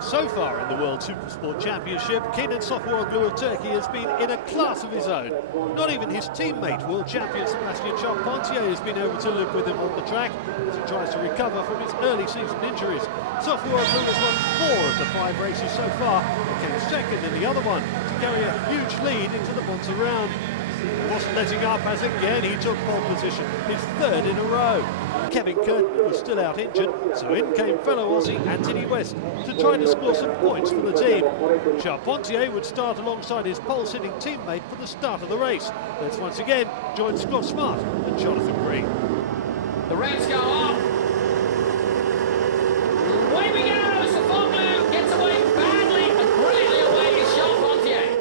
So far in the World Supersport Championship, Kenan Sofuoglu of Turkey has been in a class of his own. Not even his teammate, world champion Sébastien Charpentier, has been able to live with him on the track as he tries to recover from his early season injuries. Sofuoglu has won 4 of the 5 races so far and came second in the other one to carry a huge lead into the Monza round. And he wasn't letting up as again he took pole position, his 3rd in a row. Kevin Curtin was still out injured, so in came fellow Aussie Anthony West to try to score some points for the team. Charpentier would start alongside his pole-sitting teammate for the start of the race. Let's once again join Scott Smart and Jonathan Green. The revs go up. Away we go! Sofuoglu gets away badly and brilliantly away is Charpentier.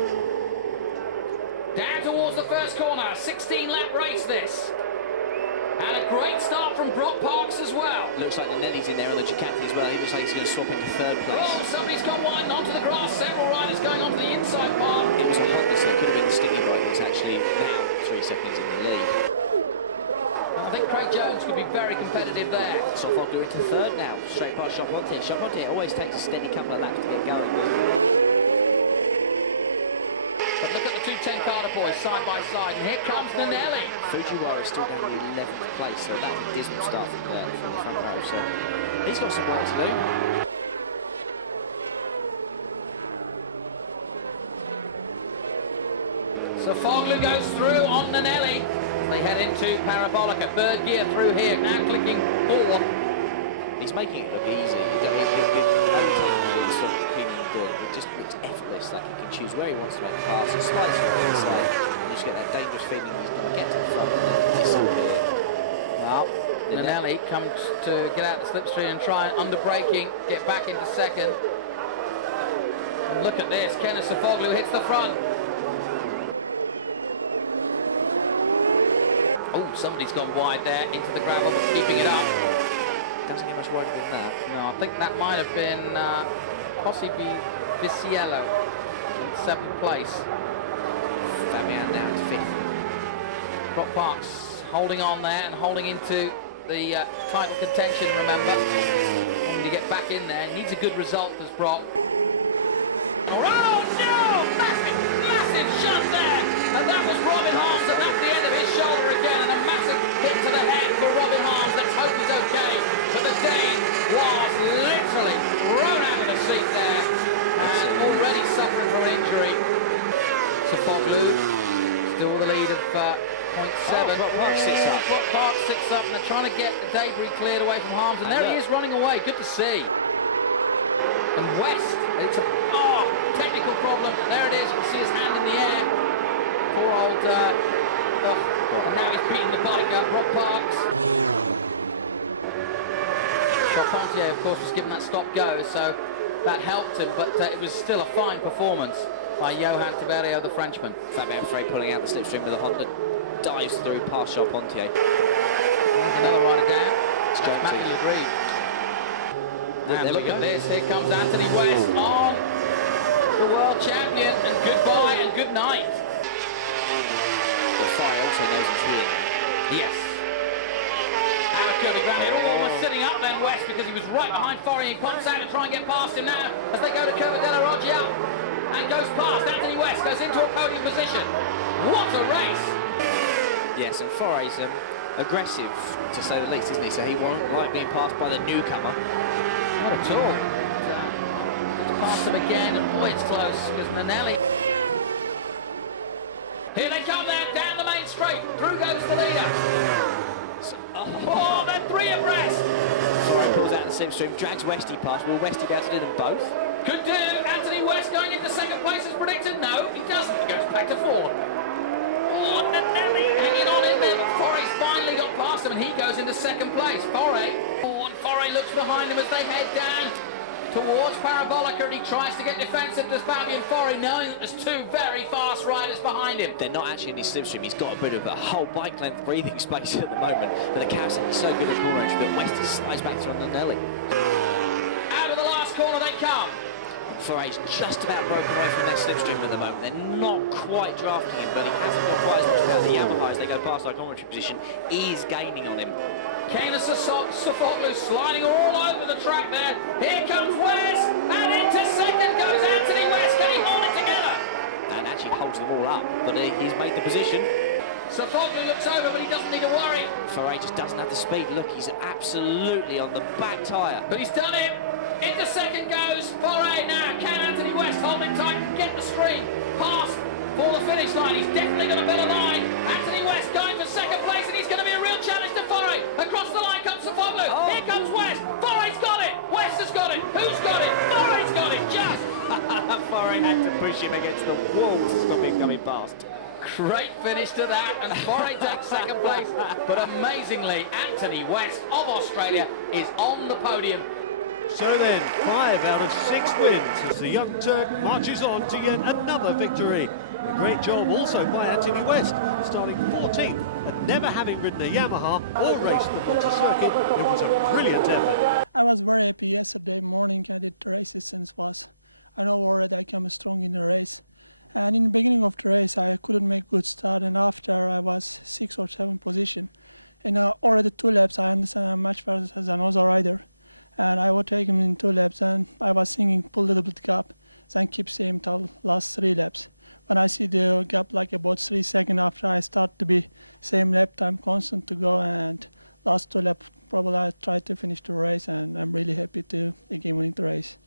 Down towards the first corner, 16-lap race this. And a great start from Brock Parks as well. Looks like Nanelli's in there on the Ducati as well. He looks like he's going to swap into 3rd place. Oh, somebody's gone wide onto the grass. Several riders going onto the inside part. It was a Honda, so it could have been the sticky bike that's actually now 3 seconds in the lead. And I think Craig Jones could be very competitive there. Sofuoglu into 3rd now, straight past Charpentier. Charpentier always takes a steady couple of laps to get going, doesn't he? But look at the 210 Carter boys side by side, and here comes Nanelli. Fujiwara is still down in 11th place, so that's a dismal start from the front row. So he's got some work to do. Sofuoglu goes through on Nanelli as they head into Parabolica. 3rd gear through here, now clicking 4th. He's making it look easy. The overtaking manoeuvres Kenan doing, it just looks effortless, like he can choose where he wants to make the pass, slides through on the inside, and you just get that dangerous feeling he's going to get to the front and then disappear. Well, Nanelli comes to get out the slipstream and try and under braking, get back into 2nd. And look at this, Kenan Sofuoglu hits the front. Oh, somebody's gone wide there into the gravel, but keeping it up. Doesn't get much wider than that. No, I think that might have been possibly Viciello in 7th place. Fabian now into 5th. Brock Parks holding on there and holding into the title contention, remember. Wanting to get back in there. He needs a good result, does Brock. And, oh, no! Massive shunt there! And that was Robin Harms, and that's the end of his shoulder again, and a massive hit to the head for Robin Harms. Let's hope he's okay. But the Dane was literally thrown out of the seat there, and already suffering from an injury. Sofuoglu still with a lead of 0.7. Oh, Brock Parks sits up. Brock Parks sits up, and they're trying to get the debris cleared away from Harms, and there he is running away. Good to see. And West, it's a technical problem. There it is. You can see his hand in the air. Poor old, and now he's beating the bike up. Brock Parks. Charpentier, of course, was given that stop-go, so that helped him, but it was still a fine performance by Johan Taverio, the Frenchman. Fabian Frey pulling out the slipstream with the Honda, dives through past Charpentier. And there's another rider down. It's That's Matthew Legrive. And look at this, here comes Anthony West on the world champion, and goodbye and good night. But Frey also knows he's here now. Yes. Out of Kirby Grande, almost sitting up then West, because he was right behind Forey. He pops out to try and get past him now as they go to Curva della Roggia and goes past. Anthony West goes into a podium position. What a race! Yes, and Forey's aggressive, to say the least, isn't he? So he won't like being passed by the newcomer. Not at all. And, well, he gets past him again, and boy, it's close, because Nanelli... Here they come then, down the main straight. Through goes the leader. So, they're 3 abreast. Forey pulls out the slipstream, drags Westy past. Will Westy be able to do them both? Could do. Anthony West going into 2nd place as predicted. No, he doesn't. He goes back to 4th. Oh, Nanelli hanging on in there, but Forey's finally got past him, and he goes into 2nd place. Forey. Oh, and Forey looks behind him as they head down towards Parabolica, and he tries to get defensive to Fabian Forey, knowing that there's 2 very fast riders behind him. They're not actually in his slipstream. He's got a bit of a whole bike length breathing space at the moment, but the Kawasaki's so good on corner entry that Westy slides back through on Nanelli. Out of the last corner they come. Forey's just about broken away from their slipstream at the moment. They're not quite drafting him, but he hasn't got quite as much power. The Yamaha, as they go past our commentary position, is gaining on him. Kenan Sofuoglu sliding all over the track there. Here comes West, and into and actually holds them all up, but he's made the position. Sofoglu looks over, but he doesn't need to worry. Foray just doesn't have the speed. Look, he's absolutely on the back tyre. But he's done it. Into second goes Foray now. Can Anthony West hold it tight and get the stream past for the finish line? He's definitely got a better line. Anthony West going for second place, and he's going to be a real challenge to Foray. Across the line comes Sofoglu. Oh. Here comes West. Foray's got it. West has got it. Who's got it? Foray's got it. Just. Foray had to push him against the wall to stop him coming past. Great finish to that, and Foray takes second place. But amazingly, Anthony West of Australia is on the podium. So then, 5 out of 6 wins as the young Turk marches on to yet another victory. A great job also by Anthony West, starting 14th and never having ridden a Yamaha or raced the Monza circuit. It was a brilliant effort. I was very happy yesterday morning. I did the races since I know already I came strong in the race. And in the beginning of the race, I couldn't make good start, and after I was 6th or 7th position. In already 2 laps, I understand I'm much faster than other rider. And I overtake him in 2 laps, and I was thinking pull a little bit gap, then keep same till last 3 laps. When I see the gap like about 3 seconds after, I start to be same lap time constant to go, and last 2 laps probably I tried to finish the race, and I'm really happy to again winning the race.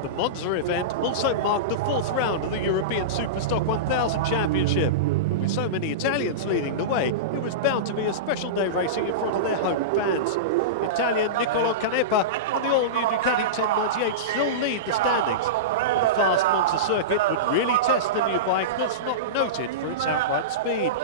The Monza event also marked the 4th round of the European Superstock 1000 Championship. And with so many Italians leading the way, it was bound to be a special day racing in front of their home fans. Italian Niccolò Canepa and the all-new Ducati 1098 still lead the standings, but the fast Monza circuit would really test the new bike that's not noted for its outright speed.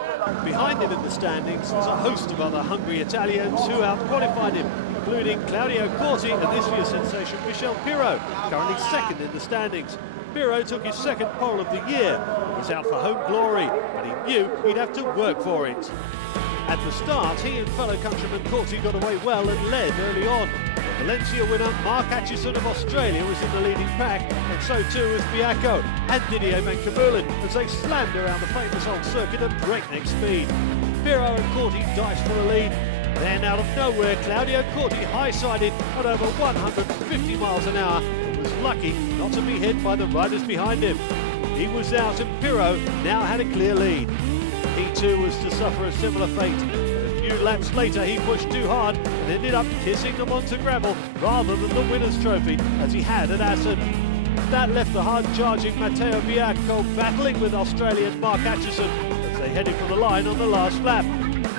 Behind him in the standings was a host of other hungry Italians who out-qualified him, including Claudio Corti and this year's sensation Michel Pirot, currently 2nd in the standings. Pirot took his 2nd pole of the year and was out for home glory, but he knew he'd have to work for it. At the start, he and fellow countryman Corti got away well and led early on. But Valencia winner Mark Atchison of Australia was in the leading pack, and so too was Biacco and Didier van Kameulen as they slammed around the famous old circuit at breakneck speed. Pirot and Corti diced for the lead. Then out of nowhere, Claudio Corti high-sided at over 150 miles an hour and was lucky not to be hit by the riders behind him. He was out and Pirot now had a clear lead. But he too was to suffer a similar fate when a few laps later he pushed too hard and ended up kissing the Monza gravel rather than the winner's trophy as he had at Assen. That left the hard-charging Matteo Biacco battling with Australian Mark Atchison as they headed for the line on the last lap.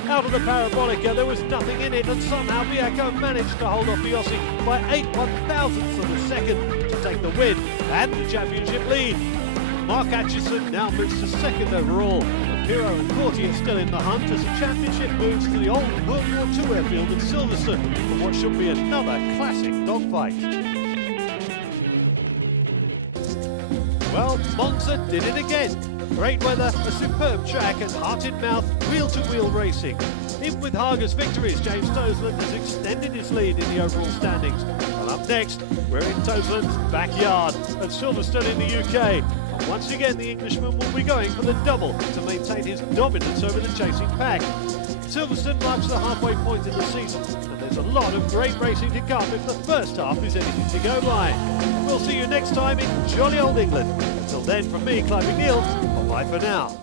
Out of the Parabolica there was nothing in it, and somehow Biacco managed to hold off the Aussie by 8 1/1000ths of a second to take the win and the championship lead. Mark Atchison now moves to 2nd overall, but Pirot and Corti are still in the hunt as the championship moves to the old World War II airfield of Silverstone for what should be another classic dogfight. Well, Monza did it again. Great weather, a superb track and heart-in-mouth, wheel-to-wheel racing. Even with Hager's victories, James Toseland has extended his lead in the overall standings. And up next, we're in Toseland's backyard at Silverstone in the UK. And once again, the Englishman will be going for the double to maintain his dominance over the chasing pack. Silverstone marks the halfway point in the season, and there's a lot of great racing to come if the first half is anything to go by. We'll see you next time in jolly old England. Until then, from me, Clive McNeil, bye-bye for now.